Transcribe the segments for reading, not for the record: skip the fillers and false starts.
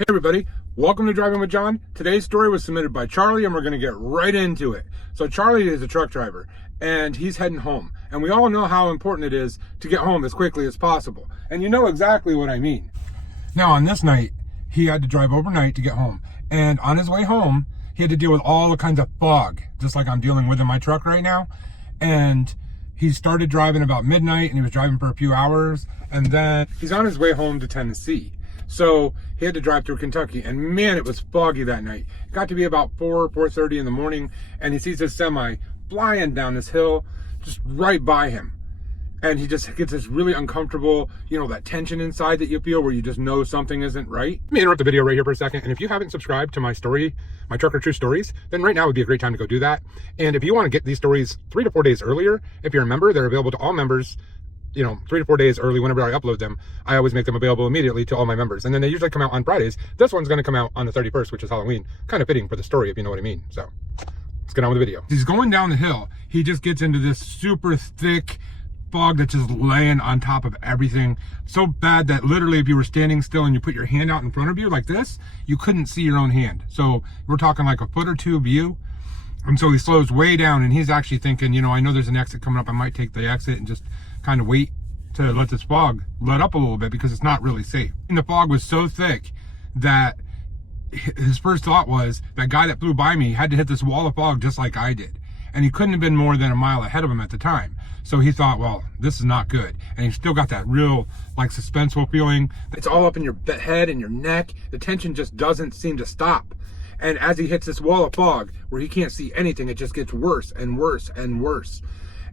Hey everybody, welcome to Driving with John. Today's story was submitted by Charlie and we're going to get right into it. So Charlie is a truck driver and he's heading home. And we all know how important it is to get home as quickly as possible. And you know exactly what I mean. Now on this night, he had to drive overnight to get home. And on his way home, he had to deal with all the kinds of fog, just like I'm dealing with in my truck right now. And he started driving about midnight and he was driving for a few hours. And then he's on his way home to Tennessee. So he had to drive through Kentucky, and man, it was foggy that night. It got to be about 4:30 in the morning, and he sees his semi flying down this hill, just right by him. And he just gets this really uncomfortable, that tension inside that you feel where you just know something isn't right. Let me interrupt the video right here for a second. And if you haven't subscribed to my story, my Truck or True Stories, then right now would be a great time to go do that. And if you want to get these stories 3 to 4 days earlier, if you're a member, they're available to all members. 3 to 4 days early. Whenever I upload them, I always make them available immediately to all my members. And then they usually come out on Fridays. This one's going to come out on the 31st, which is Halloween. Kind of fitting for the story, if you know what I mean. So let's get on with the video. He's going down the hill. He just gets into this super thick fog that's just laying on top of everything. So bad that literally if you were standing still and you put your hand out in front of you like this, you couldn't see your own hand. So we're talking like a foot or two of you. And so he slows way down and he's actually thinking, I know there's an exit coming up. I might take the exit and just kind of wait to let this fog let up a little bit because it's not really safe. And the fog was so thick that his first thought was that guy that flew by me had to hit this wall of fog just like I did. And he couldn't have been more than a mile ahead of him at the time. So he thought, well, this is not good. And he still got that real suspenseful feeling. It's all up in your head and your neck. The tension just doesn't seem to stop. And as he hits this wall of fog where he can't see anything, it just gets worse and worse and worse.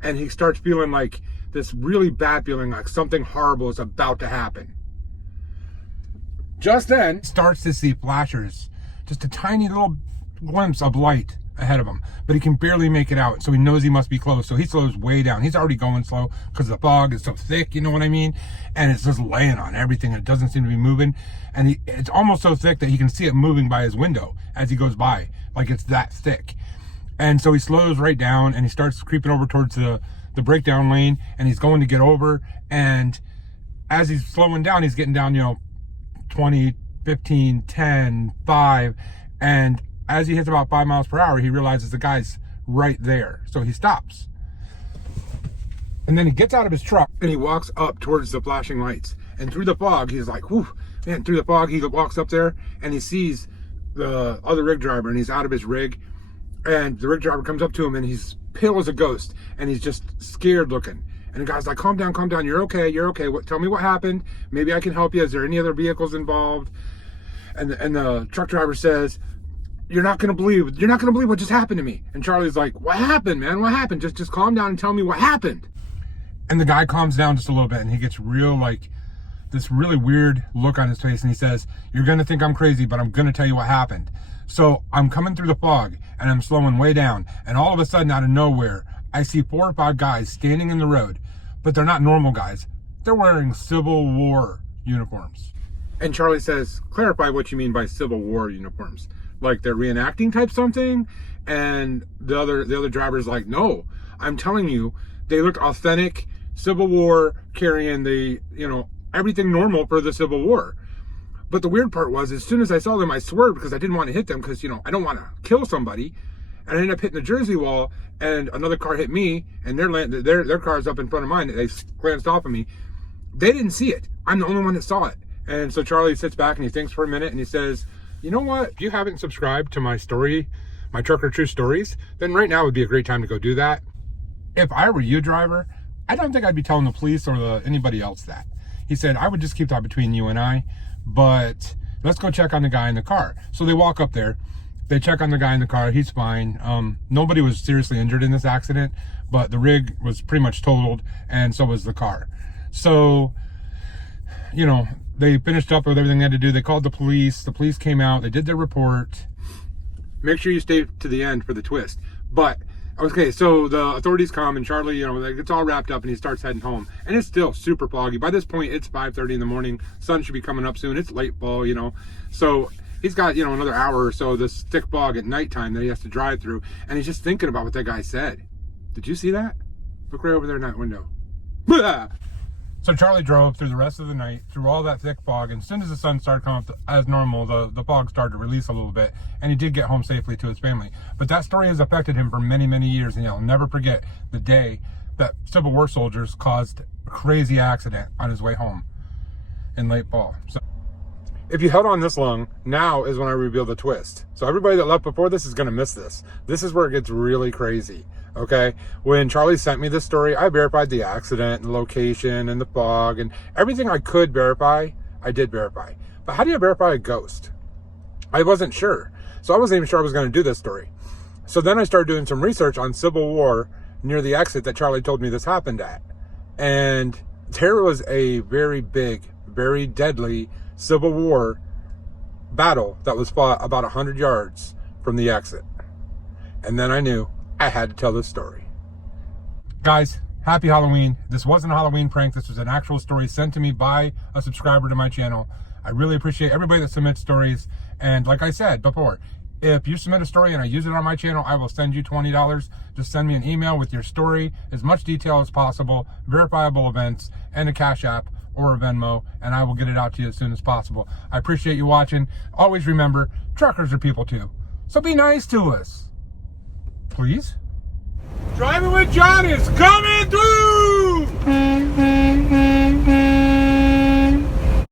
And he starts feeling like this really bad feeling like something horrible is about to happen. Just then, starts to see flashers, just a tiny little glimpse of light ahead of him, but he can barely make it out. So he knows he must be close. So he slows way down. He's already going slow because the fog is so thick, you know what I mean? And it's just laying on everything. And it doesn't seem to be moving. And it's almost so thick that he can see it moving by his window as he goes by. Like it's that thick. And so he slows right down and he starts creeping over towards the breakdown lane, and he's going to get over. And as he's slowing down, he's getting down, 20, 15, 10, 5. And as he hits about 5 miles per hour, he realizes the guy's right there. So he stops. And then he gets out of his truck and he walks up towards the flashing lights. And through the fog, he's like, whew, man, through the fog, he walks up there and he sees the other rig driver and he's out of his rig. And the rig driver comes up to him and he's pale as a ghost and he's just scared looking. And the guy's like, calm down, you're okay. Tell me what happened. Maybe I can help you. Is there any other vehicles involved? And the truck driver says, you're not gonna believe what just happened to me. And Charlie's like, what happened, man? What happened? Just calm down and tell me what happened. And the guy calms down just a little bit and he gets real this really weird look on his face and he says, you're gonna think I'm crazy, but I'm gonna tell you what happened. So I'm coming through the fog and I'm slowing way down, and all of a sudden out of nowhere I see 4 or 5 guys standing in the road, but they're not normal guys. They're wearing Civil War uniforms. And Charlie says, clarify what you mean by Civil War uniforms. Like they're reenacting type something? And the other driver's like, no, I'm telling you, they look authentic Civil War, carrying the, everything normal for the Civil War. But the weird part was, as soon as I saw them, I swerved because I didn't want to hit them because, I don't want to kill somebody. And I ended up hitting the Jersey wall, and another car hit me, and their car's up in front of mine. They glanced off of me. They didn't see it. I'm the only one that saw it. And so Charlie sits back and he thinks for a minute and he says, you know what? If you haven't subscribed to my story, my Truck or True Stories, then right now would be a great time to go do that. If I were you, driver, I don't think I'd be telling the police or anybody else that. He said, I would just keep that between you and I. But let's go check on the guy in the car. So they walk up there. They check on the guy in the car. He's fine. Nobody was seriously injured in this accident, but the rig was pretty much totaled, and so was the car. So, they finished up with everything they had to do. They called the police. The police came out. They did their report. Make sure you stay to the end for the twist. But okay, so the authorities come and Charlie, it's all wrapped up and he starts heading home. And it's still super foggy. By this point, it's 5:30 in the morning. Sun should be coming up soon. It's late fall, So he's got, another hour or so, this thick fog at nighttime that he has to drive through. And he's just thinking about what that guy said. Did you see that? Look right over there in that window. So Charlie drove through the rest of the night, through all that thick fog, and as soon as the sun started coming up as normal, the fog started to release a little bit, and he did get home safely to his family. But that story has affected him for many, many years, and he'll never forget the day that Civil War soldiers caused a crazy accident on his way home in late fall. So if you held on this long, now is when I reveal the twist. So everybody that left before this is going to miss this. This is where it gets really crazy, okay? When Charlie sent me this story, I verified the accident and the location and the fog and everything I could verify, I did verify. But how do you verify a ghost? I wasn't sure. So I wasn't even sure I was going to do this story. So then I started doing some research on Civil War near the exit that Charlie told me this happened at. And there was a very big, very deadly Civil War battle that was fought about 100 yards from the exit. And then I knew I had to tell this story. Guys, happy Halloween. This wasn't a Halloween prank. This was an actual story sent to me by a subscriber to my channel. I really appreciate everybody that submits stories. And like I said before, if you submit a story and I use it on my channel, I will send you $20. Just send me an email with your story, as much detail as possible, verifiable events, and a Cash App or a Venmo, and I will get it out to you as soon as possible. I appreciate you watching. Always remember, truckers are people too. So be nice to us. Please? Driving with John is coming through!